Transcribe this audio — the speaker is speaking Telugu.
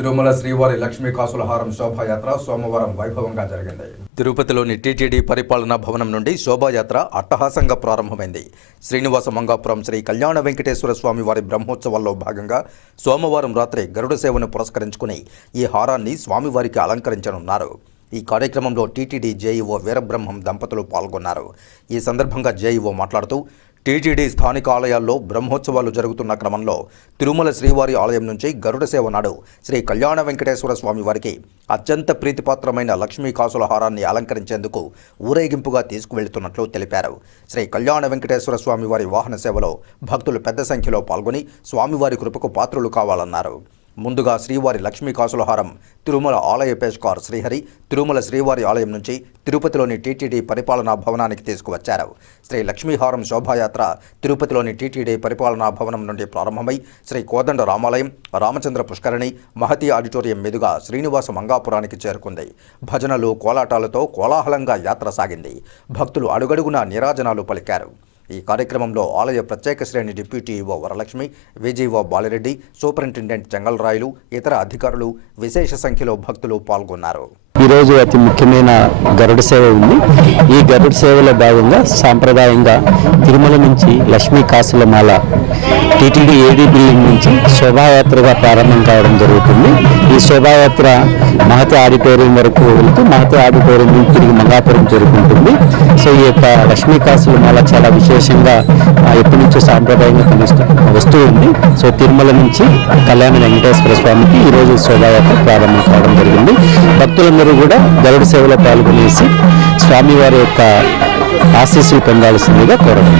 తిరుమల శ్రీవారి లక్ష్మీ కాసులహారం శోభాయాత్ర సోమవారం వైభవంగా జరిగింది. తిరుపతిలోని టీటీడీ పరిపాలనా భవనం నుండి శోభాయాత్ర అట్టహాసంగా ప్రారంభమైంది. శ్రీనివాస మంగాపురం శ్రీ కళ్యాణ వెంకటేశ్వర స్వామి వారి బ్రహ్మోత్సవాల్లో భాగంగా సోమవారం రాత్రి గరుడ సేవను పురస్కరించుకుని ఈ హారాన్ని స్వామివారికి అలంకరించనున్నారు. ఈ కార్యక్రమంలో టీటీడీ జేఈఓ వీరబ్రహ్మం దంపతులు పాల్గొన్నారు. ఈ సందర్భంగా జేఈఓ మాట్లాడుతూ టీటీడీ స్థానిక ఆలయాల్లో బ్రహ్మోత్సవాలు జరుగుతున్న క్రమంలో తిరుమల శ్రీవారి ఆలయం నుంచి గరుడ సేవ నాడు శ్రీ కళ్యాణ వెంకటేశ్వర స్వామి వారికి అత్యంత ప్రీతిపాత్రమైన లక్ష్మీ కాసుల హారాన్ని అలంకరించేందుకు ఊరేగింపుగా తీసుకువెళ్తున్నట్లు తెలిపారు. శ్రీ కళ్యాణ వెంకటేశ్వర స్వామి వారి వాహన సేవలో భక్తులు పెద్ద సంఖ్యలో పాల్గొని స్వామివారి కృపకు పాత్రులు కావాలన్నారు. ముందుగా శ్రీవారి లక్ష్మీ కాసులహారం తిరుమల ఆలయ పేష్కార్ శ్రీహరి తిరుమల శ్రీవారి ఆలయం నుంచి తిరుపతిలోని టీటీడీ పరిపాలనా భవనానికి తీసుకువచ్చారు. శ్రీ లక్ష్మీహారం శోభాయాత్ర తిరుపతిలోని టీటీడీ పరిపాలనా భవనం నుండి ప్రారంభమై శ్రీ కోదండ రామాలయం రామచంద్ర పుష్కరిణి మహతి ఆడిటోరియం మీదుగా శ్రీనివాస మంగాపురానికి చేరుకుంది. భజనలు కోలాటాలతో కోలాహలంగా యాత్ర సాగింది. భక్తులు అడుగడుగునా నిరాజనాలు పలికారు. ఈ కార్యక్రమంలో ఆలయ ప్రత్యేక శ్రేణి డిప్యూటీ ఈవో వరలక్ష్మి విజయవో బాలిరెడ్డి సూపరింటెండెంట్ చెంగల్రాయులు ఇతర అధికారులు విశేష సంఖ్యలో భక్తులు పాల్గొన్నారు. ఈరోజు అతి ముఖ్యమైన గరుడ సేవ ఉంది. ఈ గరుడ సేవలో భాగంగా సాంప్రదాయంగా తిరుమల నుంచి లక్ష్మీ కాసులమాల టీటీడీ ఏడీ బిల్డింగ్ నుంచి శోభాయాత్రగా ప్రారంభం కావడం జరుగుతుంది. ఈ శోభాయాత్ర మహతి ఆడిటోరియం వరకు వెళుతూ మహతి ఆడిటోరియం నుంచి తిరిగి మంగాపురం చేరుకుంటుంది. సో ఈ యొక్క లక్ష్మీ కాసులమాల చాలా విశేషంగా ఆ, ఎప్పటి నుంచో సాంప్రదాయంగా కనిస్తూ వస్తూ ఉంది. సో తిరుమల నుంచి కళ్యాణ వెంకటేశ్వర స్వామికి ఈరోజు శోభాయాత్ర ప్రారంభం కావడం జరిగింది. భక్తులందరూ కూడా గరుడు సేవలో పాల్గొనేసి స్వామివారి యొక్క ఆశీస్సులు పొందాల్సిందిగా కోరడం.